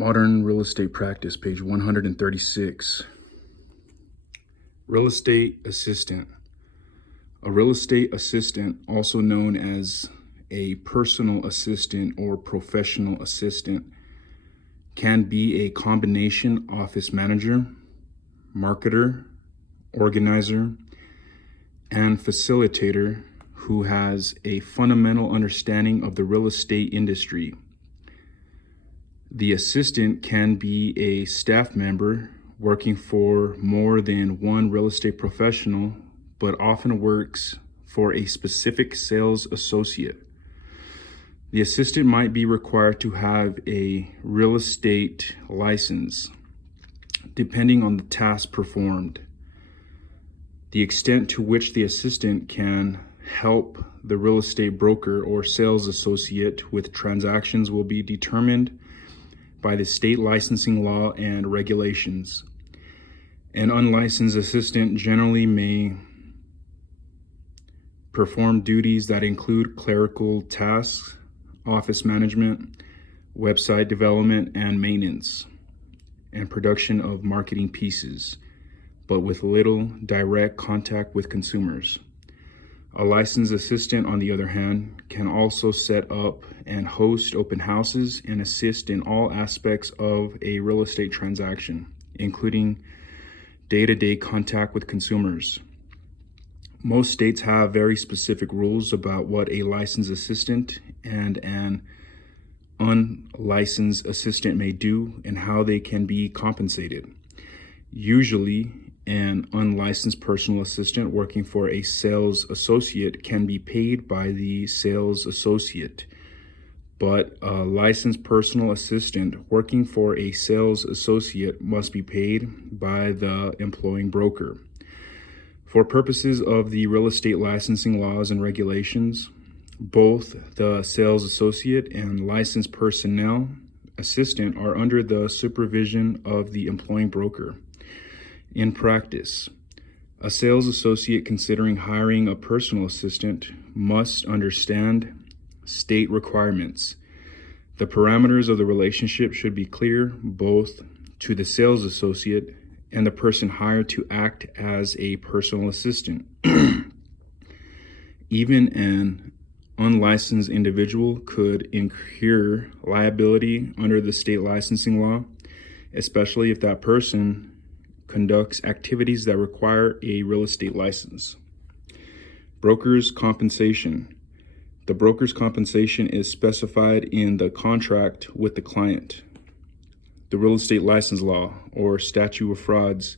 Modern Real Estate Practice, page 136. Real Estate Assistant. A real estate assistant, also known as a personal assistant or professional assistant, can be a combination office manager, marketer, organizer, and facilitator who has a fundamental understanding of the real estate industry. The assistant can be a staff member working for more than one real estate professional, but often works for a specific sales associate. The assistant might be required to have a real estate license, depending on the task performed. The extent to which the assistant can help the real estate broker or sales associate with transactions will be determined by the state licensing law and regulations. An unlicensed assistant generally may perform duties that include clerical tasks, office management, website development and maintenance, and production of marketing pieces, but with little direct contact with consumers. A licensed assistant, on the other hand, can also set up and host open houses and assist in all aspects of a real estate transaction, including day-to-day contact with consumers. Most states have very specific rules about what a licensed assistant and an unlicensed assistant may do and how they can be compensated. Usually, an unlicensed personal assistant working for a sales associate can be paid by the sales associate, but a licensed personal assistant working for a sales associate must be paid by the employing broker. For purposes of the real estate licensing laws and regulations, both the sales associate and licensed personnel assistant are under the supervision of the employing broker. In practice, a sales associate considering hiring a personal assistant must understand state requirements. The parameters of the relationship should be clear both to the sales associate and the person hired to act as a personal assistant. Even an unlicensed individual could incur liability under the state licensing law, especially if that person conducts activities that require a real estate license. Broker's compensation. The broker's compensation is specified in the contract with the client. The real estate license law or statute of frauds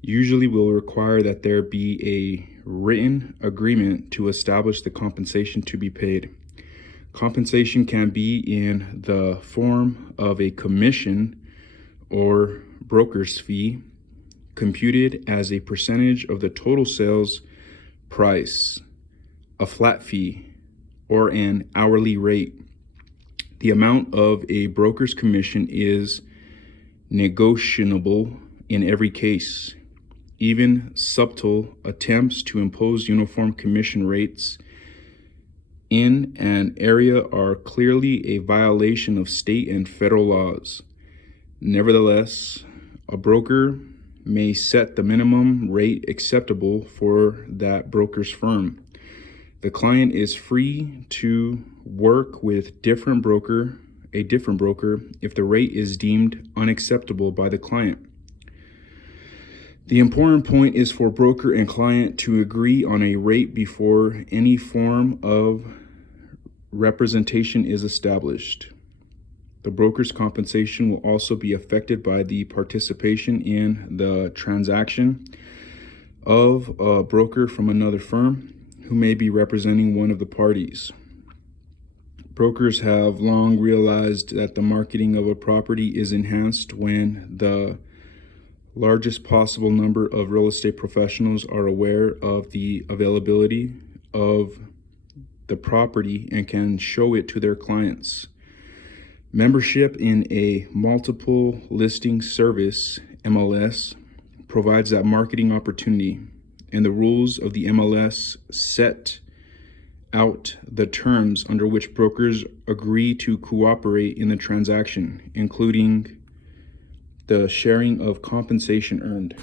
usually will require that there be a written agreement to establish the compensation to be paid. Compensation can be in the form of a commission or broker's fee, computed as a percentage of the total sales price, a flat fee, or an hourly rate. The amount of a broker's commission is negotiable in every case. Even subtle attempts to impose uniform commission rates in an area are clearly a violation of state and federal laws. Nevertheless, a broker may set the minimum rate acceptable for that broker's firm. The client is free to work with a different broker if the rate is deemed unacceptable by the client. The important point is for broker and client to agree on a rate before any form of representation is established. The broker's compensation will also be affected by the participation in the transaction of a broker from another firm who may be representing one of the parties. Brokers have long realized that the marketing of a property is enhanced when the largest possible number of real estate professionals are aware of the availability of the property and can show it to their clients. Membership in a multiple listing service, MLS, provides that marketing opportunity, and the rules of the MLS set out the terms under which brokers agree to cooperate in the transaction, including the sharing of compensation earned.